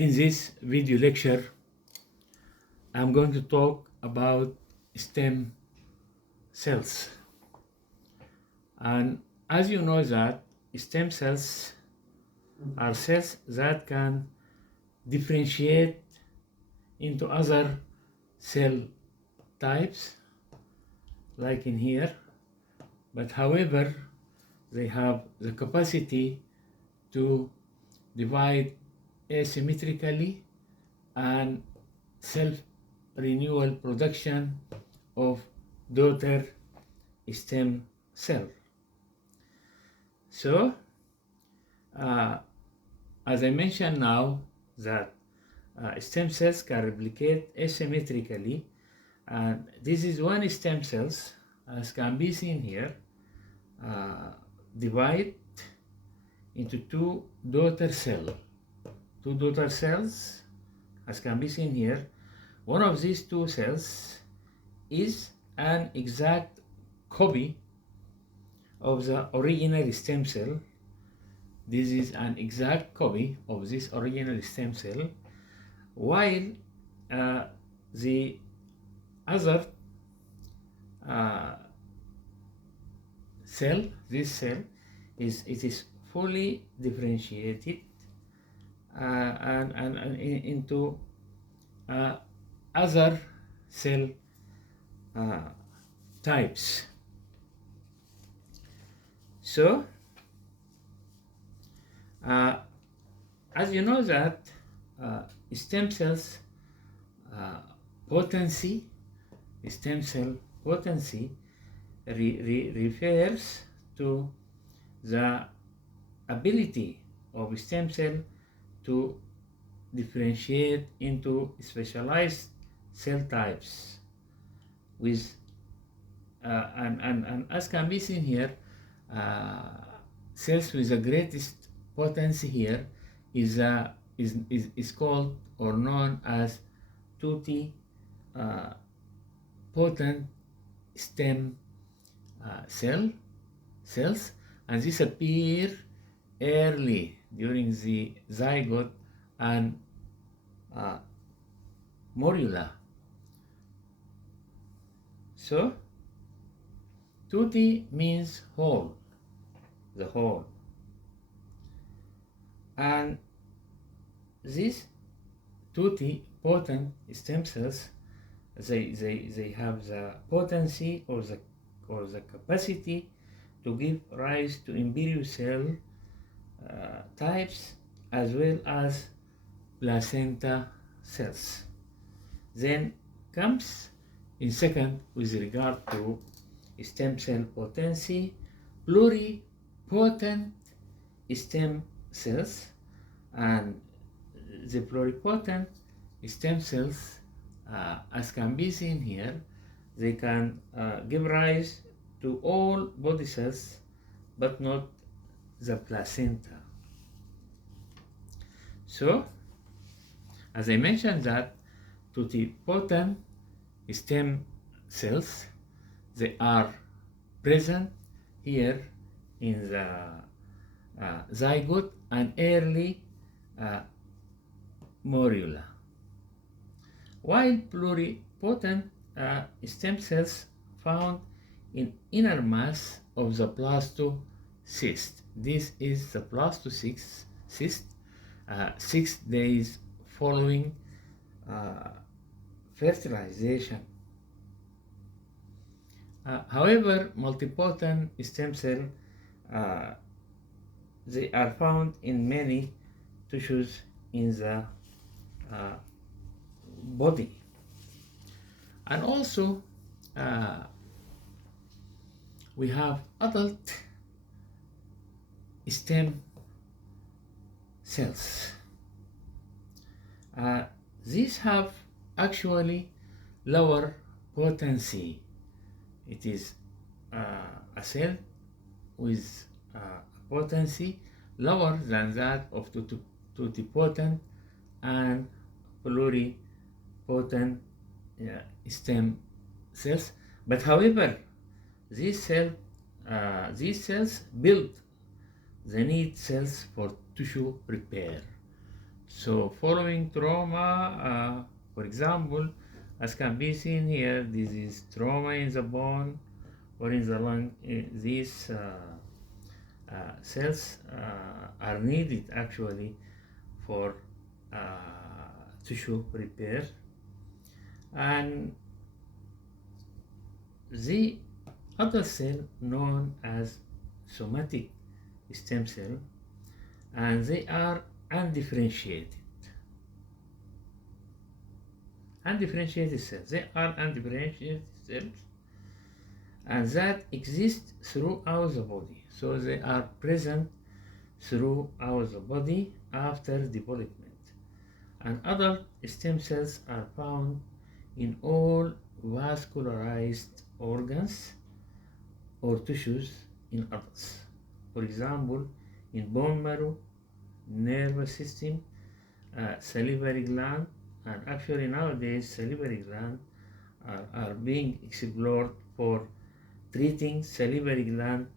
In this video lecture, I'm going to talk about stem cells. And as you know that stem cells are cells that can differentiate into other cell types, like in here, but however, they have the capacity to divide asymmetrically and self-renewal production of daughter stem cell. So, as I mentioned now, that stem cells can replicate asymmetrically, and this is one stem cells, as can be seen here, divide into two daughter cells, as can be seen here. One of these two cells is an exact copy of the original stem cell. This is an exact copy of this original stem cell, while the other cell, this cell, is fully differentiated and into other cell types. So, as you know that stem cells potency, stem cell potency refers to the ability of stem cell to differentiate into specialized cell types with and as can be seen here, cells with the greatest potency here is called or known as tutti potent stem cells, and these appear early during the zygote and morula. So, tutti means whole, the whole, and these tutti potent stem cells, they have the potency or the capacity to give rise to embryo cell types as well as placenta cells. Then comes in second, with regard to stem cell potency, pluripotent stem cells, and the pluripotent stem cells, as can be seen here, they can give rise to all body cells but not the placenta. So, as I mentioned that pluripotent stem cells, they are present here in the zygote and early morula, while pluripotent stem cells found in inner mass of the blastocyst. This is the blastocyst 6 days following fertilization. However, multipotent stem cell, they are found in many tissues in the body. And also, we have adult stem cells. These have actually lower potency. It is a cell with potency lower than that of totipotent and pluripotent stem cells. But however, these cells build the need cells for tissue repair. So following trauma, for example, as can be seen here, this is trauma in the bone or in the lung. These cells are needed actually for tissue repair. And the other cell known as somatic stem cell, and they are undifferentiated. Undifferentiated cells. They are undifferentiated cells, and that exist throughout the body. So they are present throughout the body after development. And adult stem cells are found in all vascularized organs or tissues in adults. For example, in bone marrow, nervous system, salivary gland, and actually nowadays salivary gland are being explored for treating salivary gland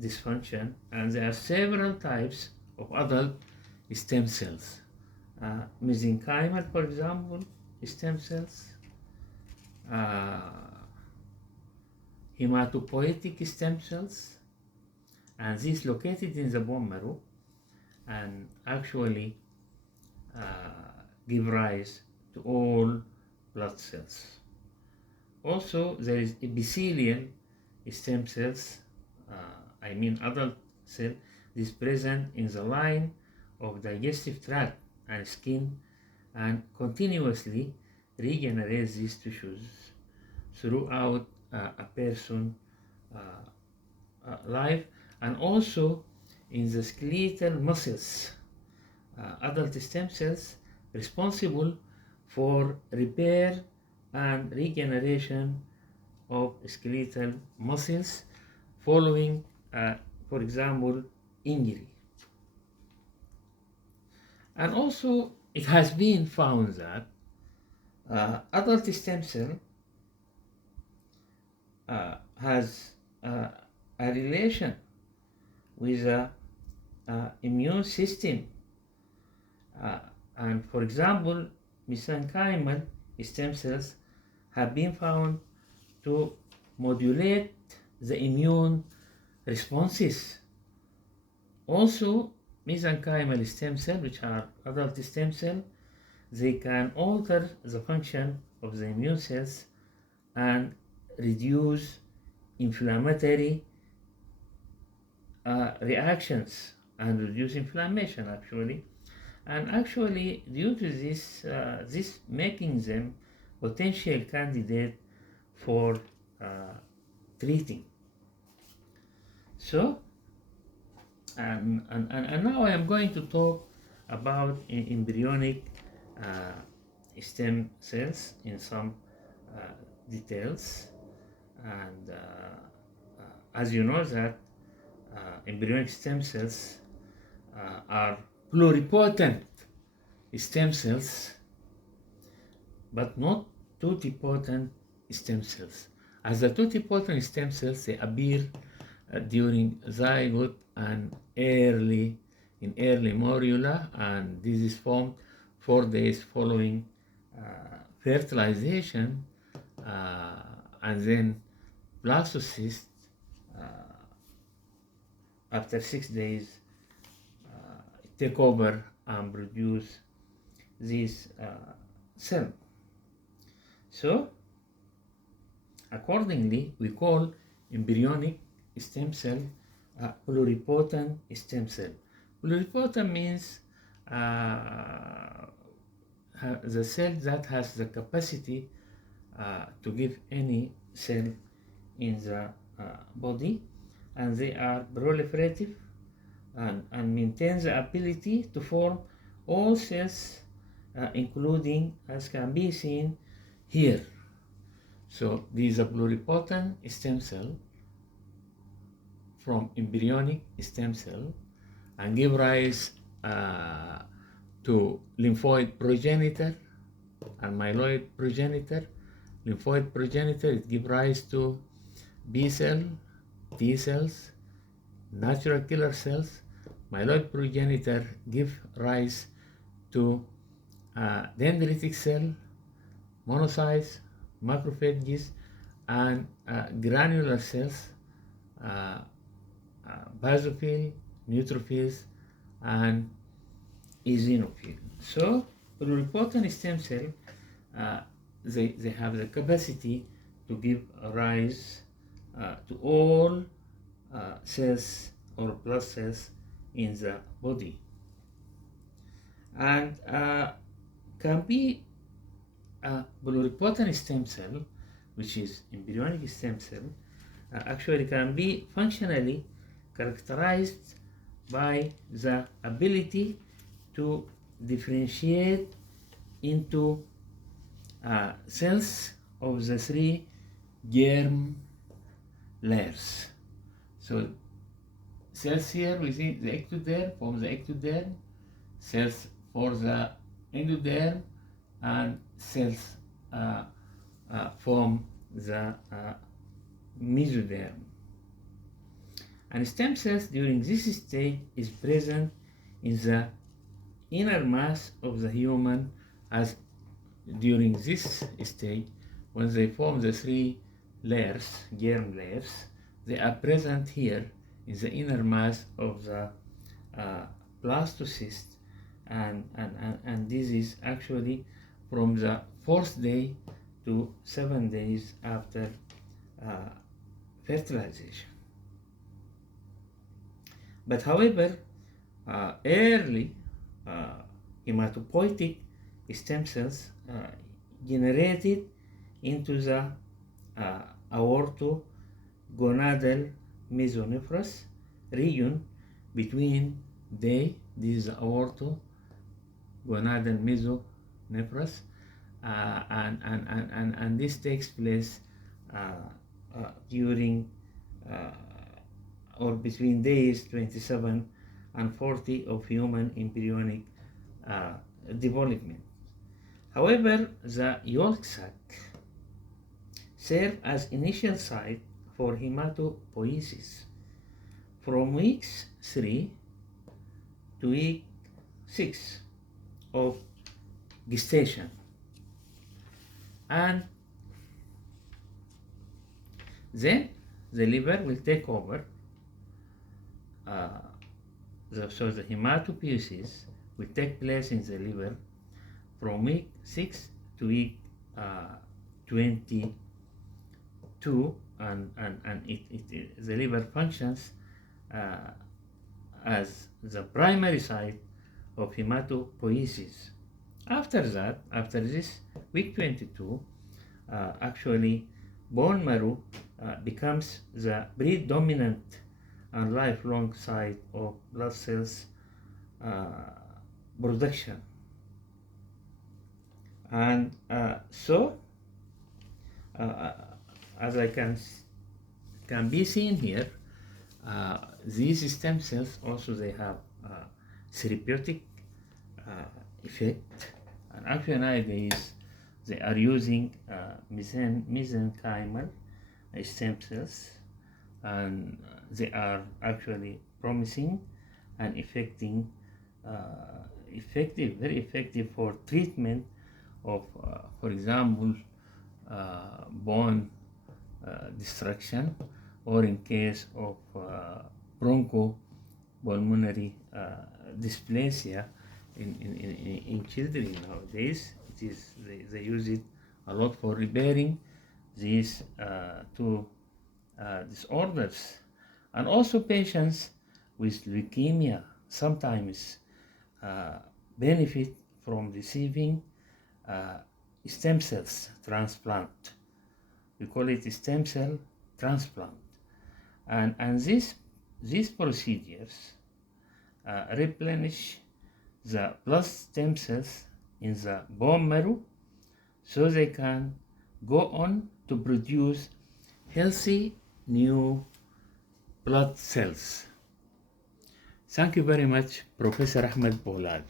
dysfunction, and there are several types of adult stem cells. Mesenchymal, for example, stem cells, hematopoietic stem cells, and these located in the bone marrow and actually give rise to all blood cells. Also, there is epithelial stem cells, I mean adult cell, is present in the line of digestive tract and skin and continuously regenerates these tissues throughout a person life, and also in the skeletal muscles. Adult stem cells responsible for repair and regeneration of skeletal muscles following, for example, injury. And also, it has been found that adult stem cell has a relation with the immune system. And for example, mesenchymal stem cells have been found to modulate the immune responses. Also, mesenchymal stem cells, which are adult stem cells, they can alter the function of the immune cells and reduce inflammatory reactions and reduce inflammation actually. And actually, due to this making them potential candidate for treating. So, and now I am going to talk about embryonic stem cells in some details. And as you know that embryonic stem cells are pluripotent stem cells, but not totipotent stem cells. As the totipotent stem cells, they appear during zygote and early morula, and this is formed 4 days following fertilization, and then blastocyst after 6 days take over and produce this cell. So accordingly, we call embryonic stem cell pluripotent stem cell. Pluripotent means the cell that has the capacity to give any cell in the body, and they are proliferative and maintain the ability to form all cells, including, as can be seen here. So this is a pluripotent stem cell from embryonic stem cell and give rise to lymphoid progenitor and myeloid progenitor. Lymphoid progenitor, it gives rise to B cell, T cells, natural killer cells, myeloid progenitor give rise to dendritic cell, monocytes, macrophages, and granular cells, basophil, neutrophils, and eosinophil. So pluripotent stem cell, they have the capacity to give rise to all cells or blood cells in the body, and can be a pluripotent stem cell, which is embryonic stem cell, actually can be functionally characterized by the ability to differentiate into cells of the three germ layers. So cells here within the ectoderm form the ectoderm, cells for the endoderm, and cells form the mesoderm. And stem cells during this stage is present in the inner mass of the human, as during this stage, when they form the three layers, germ layers, they are present here in the inner mass of the blastocyst, and this is actually from the 4th day to 7 days after fertilization. But however, early hematopoietic stem cells generated into the aortogonadal mesonephros region between this is the aortogonadal mesonephros, and this takes place during or between days 27 and 40 of human embryonic development. However, the yolk sac serves as initial site for hematopoiesis from weeks 3 to week 6 of gestation, and then the liver will take over. So the hematopoiesis will take place in the liver from week 6 to week 22, and the liver functions as the primary site of hematopoiesis. After that, after this week 22, actually bone marrow becomes the predominant and lifelong site of blood cells production. And so, as I can be seen here, these stem cells also they have therapeutic effect, and actually nowadays they are using mesenchymal stem cells, and they are actually promising and effective, very effective for treatment of, for example, bone destruction, or in case of bronchopulmonary dysplasia in children nowadays. They use it a lot for repairing these two disorders. And also patients with leukemia sometimes benefit from receiving stem cells transplant. We call it stem cell transplant, and these procedures replenish the blood stem cells in the bone marrow, so they can go on to produce healthy new blood cells. Thank you very much, Professor Ahmed Boulad.